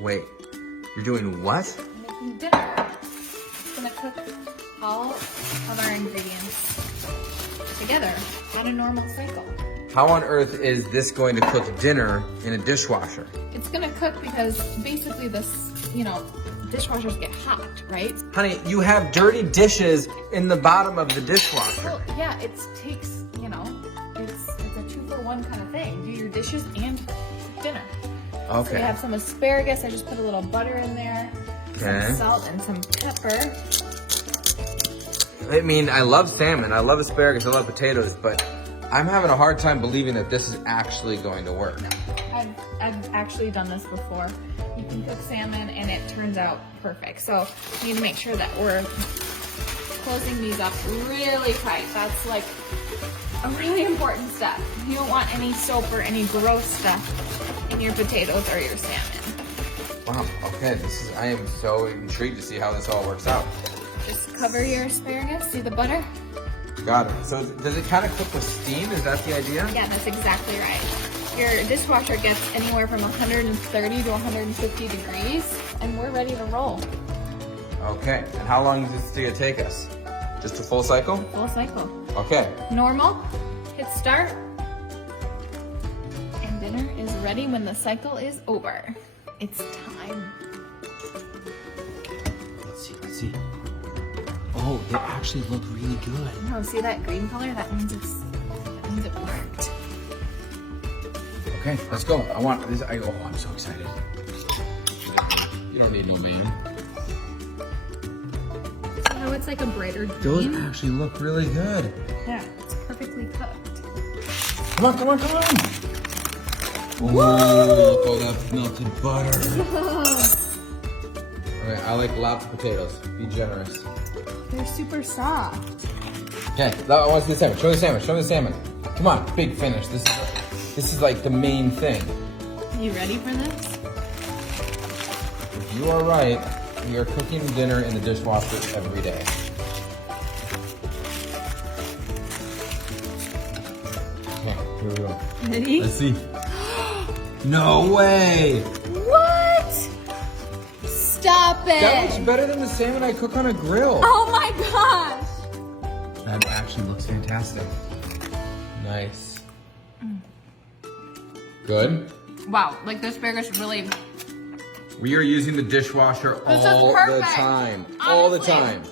Wait, you're doing what? I'm making dinner. It's gonna cook all of our ingredients together on a normal cycle. How on earth is this going to cook dinner in a dishwasher? It's gonna cook because basically this, dishwashers get hot, right? Honey, you have dirty dishes in the bottom of the dishwasher. Well, yeah, it takes, it's a 2-for-1 kind of thing. Do your dishes and dinner. Okay. So we have some asparagus. I just put a little butter in there. Okay. Some salt and some pepper. I mean, I love salmon, I love asparagus, I love potatoes, but I'm having a hard time believing that this is actually going to work. I've actually done this before. You can cook salmon and it turns out perfect. So you need to make sure that we're closing these up really tight. That's like a really important step. You don't want any soap or any gross stuff in your potatoes or your salmon. Wow, okay, I am so intrigued to see how this all works out. Just cover your asparagus, see the butter? Got it. So does it kind of cook with steam? Is that the idea? Yeah, that's exactly right. Your dishwasher gets anywhere from 130 to 150 degrees, and we're ready to roll. Okay, and how long is this going to take us? Just a full cycle? Full cycle. Okay. Normal, hit start, and dinner is ready when the cycle is over. It's time. Let's see. Oh, they actually look really good. Oh, see that green color? That means it worked. Okay, let's go. I want this. I'm so excited. You don't need no man. See how it's like a brighter green? Those actually look really good. Yeah, it's perfectly cooked. Come on. Ooh, look at all that melted butter. Okay, I like lots of potatoes. Be generous. They're super soft. Okay, I want to see the salmon. Show the salmon. Come on, big finish. This is like the main thing. You ready for this? If you are right, we are cooking dinner in the dishwasher every day. Okay, here we go. Ready? Let's see. No way! What? Stop it! That looks better than the salmon I cook on a grill. Oh my gosh! That actually looks fantastic. Nice. Good. Wow, like the asparagus really. We are using the dishwasher This is all the perfect. time. All the Honestly. time.